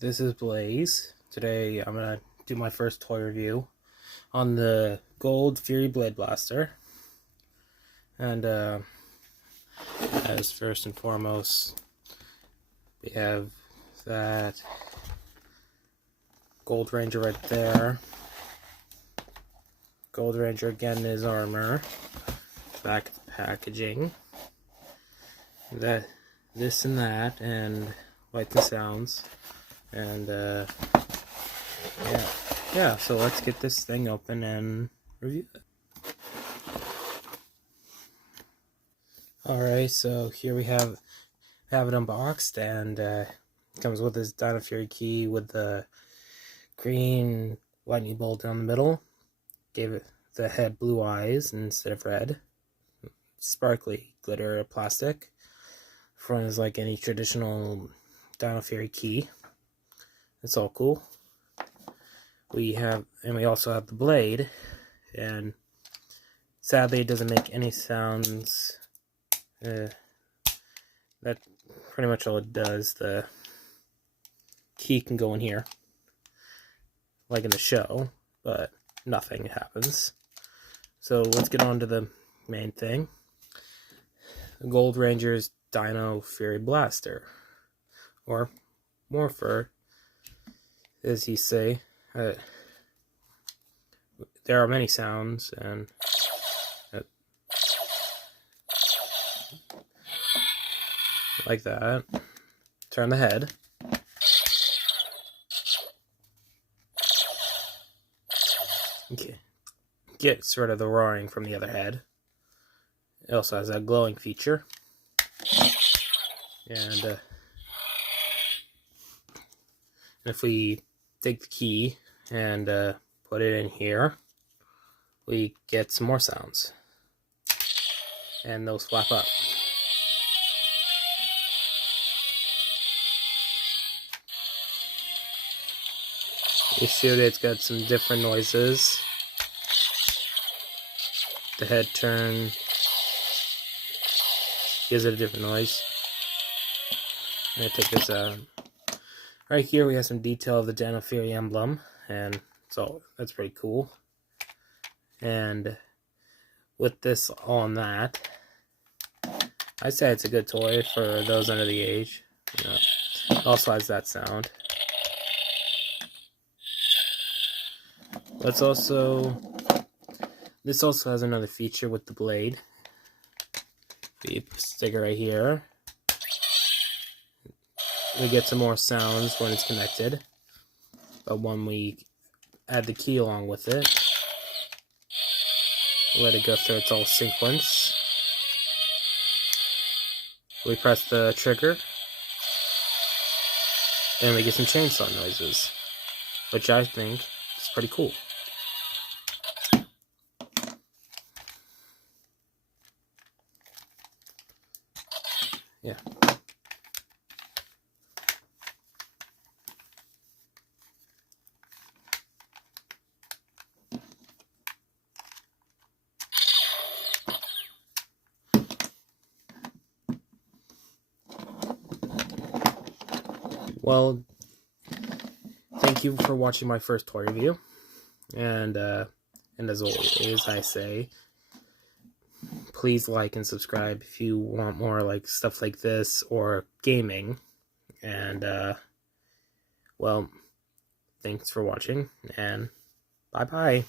This is Blaze. Today I'm going to do my first toy review on the Gold Fury Blade Blaster. And as first and foremost, we have that Gold Ranger right there. Gold Ranger again in his armor. Back of the packaging. This and that, and lights and sounds. And yeah, so let's get this thing open and review it. Alright, so here we have it unboxed, and it comes with this Dino Fury key with the green lightning bolt down the middle. Gave it the head blue eyes instead of red. Sparkly glitter plastic. Front is like any traditional Dino Fury key. It's all cool. We also have the blade, and sadly it doesn't make any sounds. That's pretty much all it does. The key can go in here, like in the show, but nothing happens. So let's get on to the main thing. The Gold Ranger's Dino Fury Blaster, or Morpher, as you say. There are many sounds, and like that. Turn the head. Okay. Get sort of the roaring from the other head. It also has that glowing feature. And if we take the key and put it in here, we get some more sounds. And those flap up. You shoot it, it's got some different noises. The head turn gives it a different noise. I'm going to take this out. Right here we have some detail of the Dino Fury emblem, and so that's pretty cool. And with this on that, I'd say it's a good toy for those under the age. It also has that sound. This also has another feature with the blade. The sticker right here. We get some more sounds when it's connected, but when we add the key along with it, let it go through its whole sequence. We press the trigger, and we get some chainsaw noises, which I think is pretty cool. Yeah. Well, thank you for watching my first toy review, and as always, I say, please like and subscribe if you want more like stuff like this or gaming. And well, thanks for watching, and bye bye.